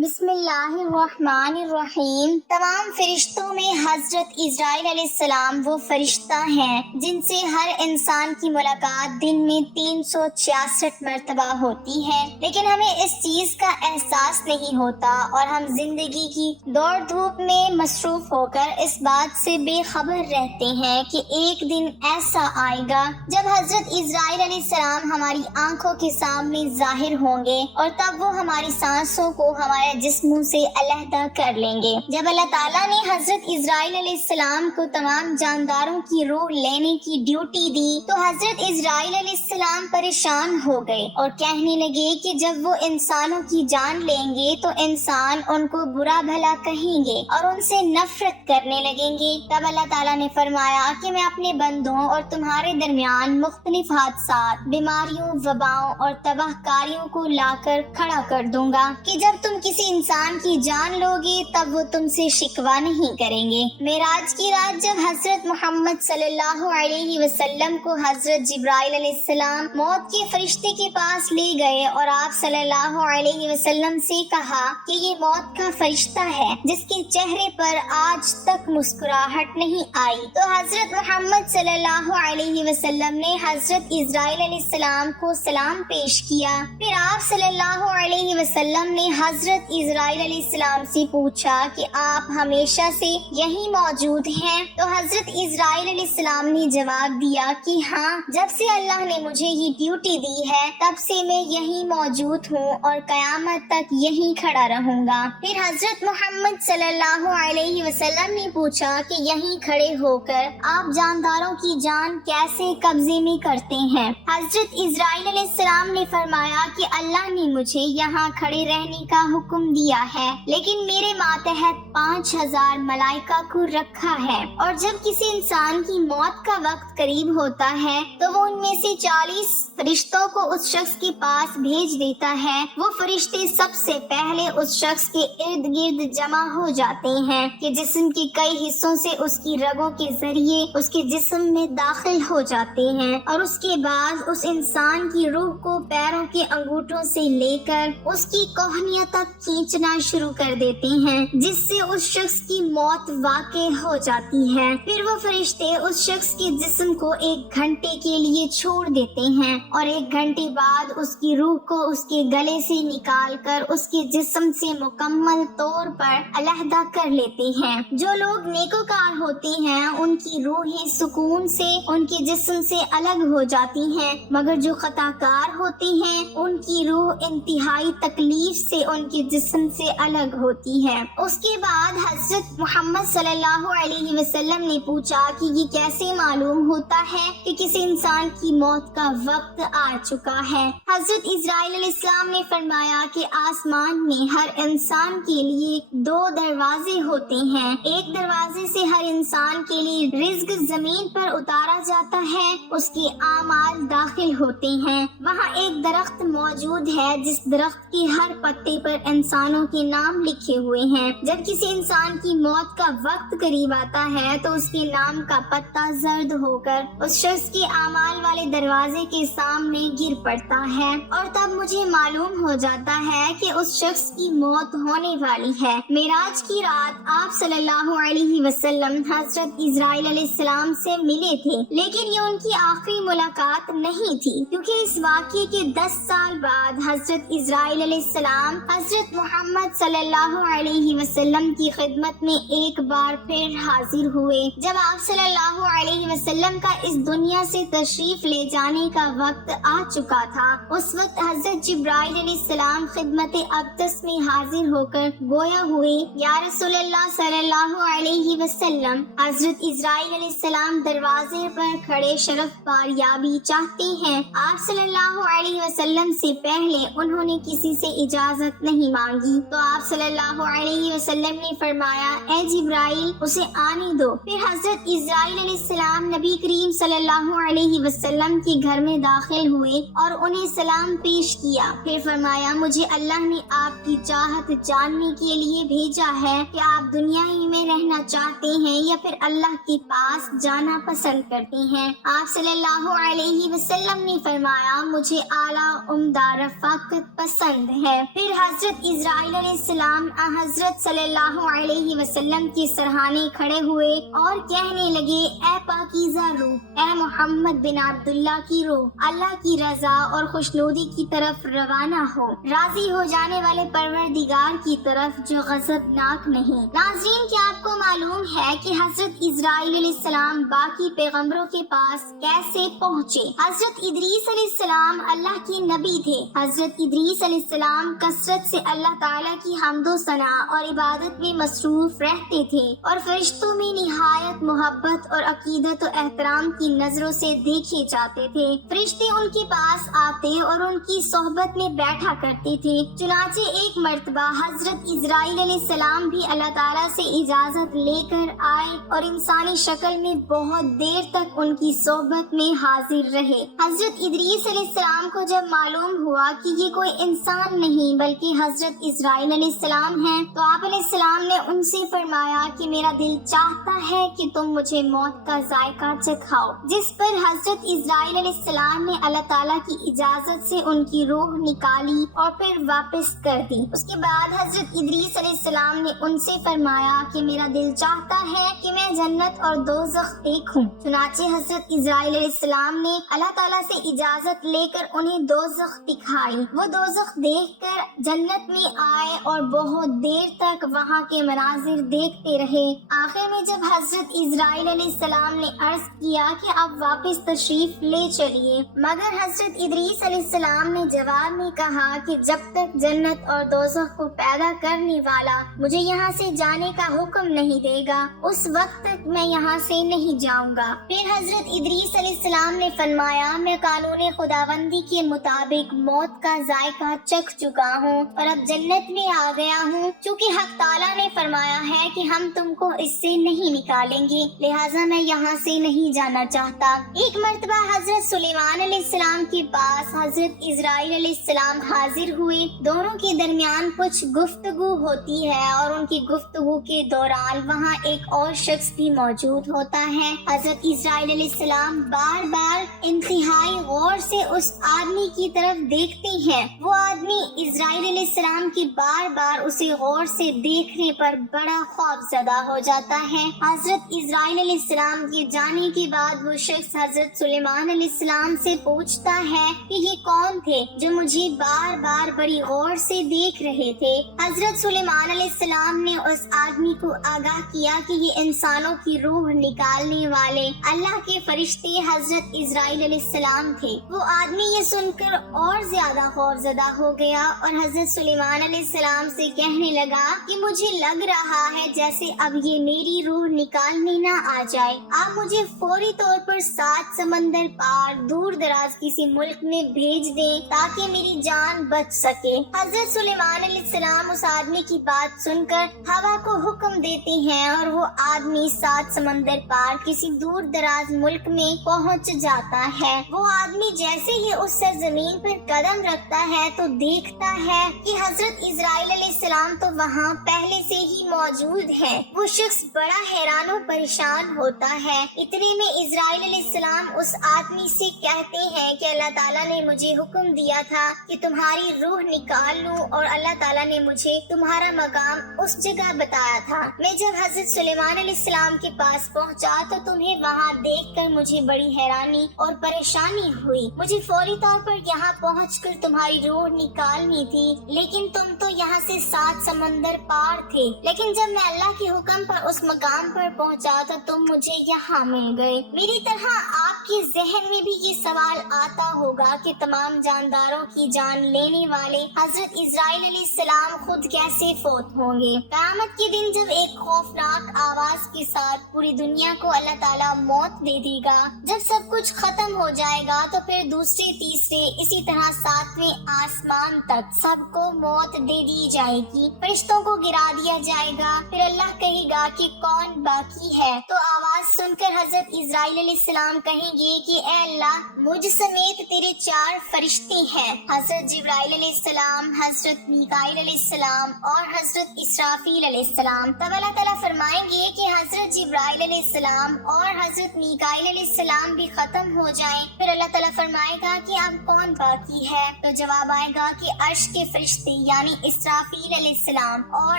بسم اللہ الرحمن الرحیم۔ تمام فرشتوں میں حضرت اسرائیل علیہ السلام وہ فرشتہ ہیں جن سے ہر انسان کی ملاقات دن میں 366 مرتبہ ہوتی ہے، لیکن ہمیں اس چیز کا احساس نہیں ہوتا اور ہم زندگی کی دوڑ دھوپ میں مصروف ہو کر اس بات سے بے خبر رہتے ہیں کہ ایک دن ایسا آئے گا جب حضرت اسرائیل علیہ السلام ہماری آنکھوں کے سامنے ظاہر ہوں گے اور تب وہ ہماری سانسوں کو ہمارے جسموں سے علیحدہ کر لیں گے۔ جب اللہ تعالیٰ نے حضرت اسرائیل علیہ السلام کو تمام جانداروں کی روح لینے کی ڈیوٹی دی تو حضرت اسرائیل علیہ السلام پریشان ہو گئے اور کہنے لگے کہ جب وہ انسانوں کی جان لیں گے تو انسان ان کو برا بھلا کہیں گے اور ان سے نفرت کرنے لگیں گے۔ تب اللہ تعالیٰ نے فرمایا کہ میں اپنے بندوں اور تمہارے درمیان مختلف حادثات، بیماریوں، وباؤں اور تباہ کاریوں کو لا کر کھڑا کر دوں گا کہ جب تم کسی انسان کی جان لو گے تب وہ تم سے شکوہ نہیں کریں گے۔ معراج کی رات جب حضرت محمد صلی اللہ علیہ وسلم کو حضرت جبرائیل علیہ السلام موت کے فرشتے کے پاس لے گئے اور آپ صلی اللہ علیہ وسلم سے کہا کہ یہ موت کا فرشتہ ہے جس کے چہرے پر آج تک مسکراہٹ نہیں آئی، تو حضرت محمد صلی اللہ علیہ وسلم نے حضرت اسرائیل علیہ السلام کو سلام پیش کیا۔ پھر آپ صلی اللہ علیہ وسلم نے حضرت اسرائیل علیہ السلام سے پوچھا کہ آپ ہمیشہ سے یہی موجود ہیں؟ تو حضرت اسرائیل علیہ السلام نے جواب دیا کہ ہاں، جب سے اللہ نے مجھے یہ ڈیوٹی دی ہے تب سے میں یہی موجود ہوں اور قیامت تک یہی کھڑا رہوں گا۔ پھر حضرت محمد صلی اللہ علیہ وسلم نے پوچھا کہ یہیں کھڑے ہو کر آپ جانداروں کی جان کیسے قبضے میں کرتے ہیں؟ حضرت اسرائیل علیہ السلام نے فرمایا کہ اللہ نے مجھے یہاں کھڑے رہنے کا حکم دیا ہے، لیکن میرے ماتحت 5000 ملائکہ کو رکھا ہے، اور جب کسی انسان کی موت کا وقت قریب ہوتا ہے تو وہ ان میں سے 40 فرشتوں کو اس شخص کے پاس بھیج دیتا ہے۔ وہ فرشتے سب سے پہلے اس شخص کے ارد گرد جمع ہو جاتے ہیں کہ جسم کے کئی حصوں سے اس کی رگوں کے ذریعے اس کے جسم میں داخل ہو جاتے ہیں، اور اس کے بعد اس انسان کی روح کو پیروں کے انگوٹھوں سے لے کر اس کی کوہنیوں تک کھینچنا شروع کر دیتے ہیں، جس سے اس شخص کی موت واقع ہو جاتی ہے۔ پھر وہ فرشتے اس شخص کے جسم کو 1 گھنٹے کے لیے چھوڑ دیتے ہیں اور 1 گھنٹے بعد اس کی روح کو اس کے گلے سے نکال کر اس کے جسم سے مکمل طور پر علیحدہ کر لیتے ہیں۔ جو لوگ نیکوکار ہوتے ہیں ان کی روحیں سکون سے ان کے جسم سے الگ ہو جاتی ہیں، مگر جو خطاکار ہوتے ہیں ان کی روح انتہائی تکلیف سے ان کے جسم سے الگ ہوتی ہے۔ اس کے بعد حضرت محمد صلی اللہ علیہ وسلم نے پوچھا کہ یہ کیسے معلوم ہوتا ہے کہ کسی انسان کی موت کا وقت آ چکا ہے؟ حضرت اسرائیل علیہ السلام نے فرمایا کہ آسمان میں ہر انسان کے لیے 2 دروازے ہوتے ہیں۔ ایک دروازے سے ہر انسان کے لیے رزق زمین پر اتارا جاتا ہے، اس کے اعمال داخل ہوتے ہیں۔ وہاں ایک درخت موجود ہے جس درخت کے ہر پتے پر انسانوں کے نام لکھے ہوئے ہیں۔ جب کسی انسان کی موت کا وقت قریب آتا ہے تو اس کے نام کا پتا زرد ہو کر اس شخص کے اعمال والے دروازے کے سامنے گر پڑتا ہے، اور تب مجھے معلوم ہو جاتا ہے کہ اس شخص کی موت ہونے والی ہے۔ معراج کی رات آپ صلی اللہ علیہ وسلم حضرت اسرائیل علیہ السلام سے ملے تھے، لیکن یہ ان کی آخری ملاقات نہیں تھی، کیونکہ اس واقعے کے 10 سال بعد حضرت اسرائیل علیہ السلام حضرت محمد صلی اللہ علیہ وسلم کی خدمت میں ایک بار پھر حاضر ہوئے۔ جب آپ صلی اللہ علیہ وسلم کا اس دنیا سے تشریف لے جانے کا وقت آ چکا تھا، اس وقت حضرت جبرائیل علیہ السلام خدمت اقدس میں حاضر ہو کر گویا ہوئے، یا رسول اللہ صلی اللہ علیہ وسلم، حضرت اسرائیل علیہ السلام دروازے پر کھڑے شرف پاریابی چاہتے ہیں۔ آپ صلی اللہ علیہ وسلم سے پہلے انہوں نے کسی سے اجازت نہیں مانگی، تو آپ صلی اللہ علیہ وسلم نے فرمایا اے جبرائیل اسے آنے دو۔ پھر حضرت اسرائیل علیہ السلام نبی کریم صلی اللہ علیہ وسلم کے گھر میں داخل ہوئے اور انہیں سلام پیش کیا۔ پھر فرمایا مجھے اللہ نے آپ کی چاہت جاننے کے لیے بھیجا ہے کہ آپ دنیا ہی میں رہنا چاہتے ہیں یا پھر اللہ کے پاس جانا پسند کرتے ہیں۔ آپ صلی اللہ علیہ وسلم نے فرمایا مجھے اعلیٰ عمدہ رفاقت پسند ہے۔ پھر حضرت اسرائیل علیہ السلام حضرت صلی اللہ علیہ وسلم کے سرہانے کھڑے ہوئے اور کہنے لگے، اے پاکیزہ روح، اے محمد بن عبداللہ کی روح، اللہ کی رضا اور خوشنودی کی طرف روانہ ہو، راضی ہو جانے والے پروردگار کی طرف جو غضبناک نہیں۔ ناظرین، کیا آپ کو معلوم ہے کہ حضرت اسرائیل علیہ السلام باقی پیغمبروں کے پاس کیسے پہنچے؟ حضرت ادریس علیہ السلام اللہ کے نبی تھے۔ حضرت ادریس علیہ السلام کثرت سے اللہ تعالیٰ کی حمد و ثنا اور عبادت میں مصروف رہتے تھے اور فرشتوں میں نہایت محبت اور عقیدت و احترام کی نظروں سے دیکھے جاتے تھے۔ فرشتے ان کے پاس آتے اور ان کی صحبت میں بیٹھا کرتے تھے۔ چنانچہ ایک مرتبہ حضرت اسرائیل علیہ السلام بھی اللہ تعالیٰ سے اجازت لے کر آئے اور انسانی شکل میں بہت دیر تک ان کی صحبت میں حاضر رہے۔ حضرت ادریس علیہ السلام کو جب معلوم ہوا کہ یہ کوئی انسان نہیں بلکہ حضرت اسرائیل علیہ السلام ہیں تو آپ علیہ السلام نے ان سے فرمایا کہ میرا دل چاہتا ہے کہ تم مجھے موت کا ذائقہ چکھاؤ، جس پر حضرت اسرائیل علیہ السلام نے اللہ تعالیٰ کی اجازت سے ان کی روح نکالی اور پھر واپس کر دی۔ اس کے بعد حضرت ادریس علیہ السلام نے ان سے فرمایا کہ میرا دل چاہتا ہے کہ میں جنت اور دوزخ دیکھوں۔ چنانچہ حضرت اسرائیل علیہ السلام نے اللہ تعالیٰ سے اجازت لے کر انہیں دوزخ دکھائی۔ وہ دوزخ دیکھ کر جنت میں آئے اور بہت دیر تک وہاں کے مناظر دیکھتے رہے۔ آخر میں جب حضرت اسرائیل علیہ السلام نے عرض کیا کہ اب واپس تشریف لے چلیے، مگر حضرت ادریس علیہ السلام نے جواب میں کہا کہ جب تک جنت اور دوزخ کو پیدا کرنے والا مجھے یہاں سے جانے کا حکم نہیں دے گا اس وقت تک میں یہاں سے نہیں جاؤں گا۔ پھر حضرت ادریس علیہ السلام نے فرمایا، میں قانون خداوندی کے مطابق موت کا ذائقہ چکھ چکا ہوں اور اب جنت میں آ گیا ہوں، چونکہ حق تعالیٰ نے فرمایا ہے کہ ہم تم کو اس سے نہیں نکالیں گے، لہٰذا میں یہاں سے نہیں جانا چاہتا۔ ایک مرتبہ حضرت سلیمان علیہ السلام کے پاس حضرت اسرائیل علیہ السلام حاضر ہوئے۔ دونوں کے درمیان کچھ گفتگو ہوتی ہے اور ان کی گفتگو کے دوران وہاں ایک اور شخص بھی موجود ہوتا ہے۔ حضرت اسرائیل علیہ السلام بار بار انتہائی غور سے اس آدمی کی طرف دیکھتے ہیں۔ وہ آدمی اسرائیل علیہ السلام کی بار بار اسے غور سے دیکھنے پر بڑا خوف زدہ ہو جاتا ہے۔ حضرت اسرائیل علیہ السلام کے جانے کے بعد وہ شخص حضرت سلیمان علیہ السلام سے پوچھتا ہے کہ یہ کون تھے جو مجھے بار بار بڑی غور سے دیکھ رہے تھے؟ حضرت سلیمان علیہ السلام نے اس آدمی کو آگاہ کیا کہ یہ انسانوں کی روح نکالنے والے اللہ کے فرشتے حضرت اسرائیل علیہ السلام تھے۔ وہ آدمی یہ سن کر اور زیادہ خوفزدہ ہو گیا اور حضرت سلیمان علیہ السلام سے کہنے لگا کہ مجھے لگ رہا ہے جیسے اب یہ میری روح نکالنے نہ آ جائے۔ آپ مجھے فوری طور پر 7 سمندر پار دور دراز کسی ملک میں بھیج دیں تاکہ میری جان بچ سکے۔ حضرت سلیمان علیہ السلام اس آدمی کی بات سن کر ہوا کو حکم دیتے ہیں اور وہ آدمی 7 سمندر پار کسی دور دراز ملک میں پہنچ جاتا ہے۔ وہ آدمی جیسے ہی اس سرزمین پر قدم رکھتا ہے تو دیکھتا ہے کہ حضرت اسرائیل علیہ السلام تو وہاں پہلے سے ہی موجود ہے۔ وہ شخص بڑا حیران و پریشان ہوتا ہے۔ اتنے میں اسرائیل علیہ السلام اس آدمی سے کہتے ہیں کہ اللہ تعالیٰ نے مجھے حکم دیا تھا کہ تمہاری روح نکال لوں اور اللہ تعالیٰ نے مجھے تمہارا مقام اس جگہ بتایا تھا۔ میں جب حضرت سلیمان علیہ السلام کے پاس پہنچا تو تمہیں وہاں دیکھ کر مجھے بڑی حیرانی اور پریشانی ہوئی۔ مجھے فوری طور پر یہاں پہنچ کر تمہاری روح نکالنی تھی، لیکن تم تو یہاں سے 7 سمندر پار تھے۔ لیکن جب میں اللہ کے حکم پر اس مقام پر پہنچا تو تم مجھے یہاں مل گئے۔ میری طرح آپ کے ذہن میں بھی یہ سوال آتا ہوگا کہ تمام جانداروں کی جان لینے والے حضرت اسرائیل علیہ السلام خود کیسے فوت ہوں گے؟ قیامت کے دن جب ایک خوفناک آواز کے ساتھ پوری دنیا کو اللہ تعالیٰ موت دے دے گا، جب سب کچھ ختم ہو جائے گا تو پھر دوسرے تیسرے اسی طرح 7ویں آسمان تک سب کو موت دے دی جائے گی۔ فرشتوں کو گرا دیا جائے گا. پھر اللہ کہے گا کہ کون باقی ہے. تو آواز سن کر حضرت اسرائیل علیہ السلام کہیں گے کہ اے اللہ مجھ سمیت تیرے 4 فرشتے ہیں. حضرت جبرائیل علیہ السلام، حضرت میکائیل علیہ السلام اور حضرت اسرافیل علیہ السلام. تب اللہ تعالیٰ فرمائیں گے کہ حضرت جبرائیل علیہ السلام اور حضرت میکائیل علیہ السلام بھی ختم ہو جائیں. پھر اللہ تعالیٰ فرمائے گا کہ اب کون باقی ہے؟ تو جواب آئے گا کہ عرش کے فرشتے یعنی اسرافیل علیہ السلام اور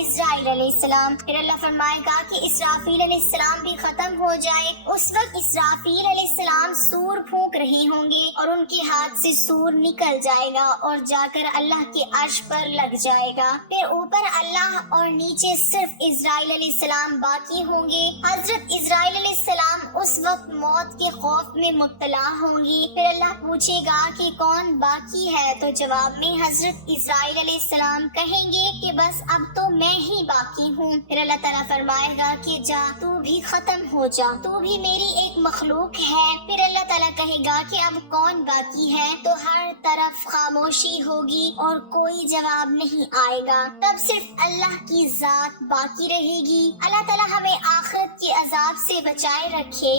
اسرائیل علیہ السلام. پھر اللہ فرمائے گا کہ اسرافیل علیہ السلام بھی ختم ہو جائے. اس وقت اسرافیل علیہ السلام سور پھونک رہے ہوں گے اور ان کے ہاتھ سے سور نکل جائے گا اور جا کر اللہ کے عرش پر لگ جائے گا. پھر اوپر اللہ اور نیچے صرف اسرائیل علیہ السلام باقی ہوں گے. حضرت اسرائیل علیہ السلام اس وقت موت کے خوف میں مبتلا ہوں گی. پھر اللہ پوچھے گا کہ کون باقی ہے؟ تو جواب میں حضرت اسرائیل علیہ السلام کہیں گے کہ بس اب تو میں ہی باقی ہوں. پھر اللہ تعالیٰ فرمائے گا کہ جا تو بھی ختم ہو جا، تو بھی میری ایک مخلوق ہے. پھر اللہ تعالیٰ کہے گا کہ اب کون باقی ہے؟ تو ہر طرف خاموشی ہوگی اور کوئی جواب نہیں آئے گا. تب صرف اللہ کی ذات باقی رہے گی. اللہ تعالیٰ ہمیں آخرت کے عذاب سے بچائے رکھے.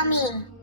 آمین.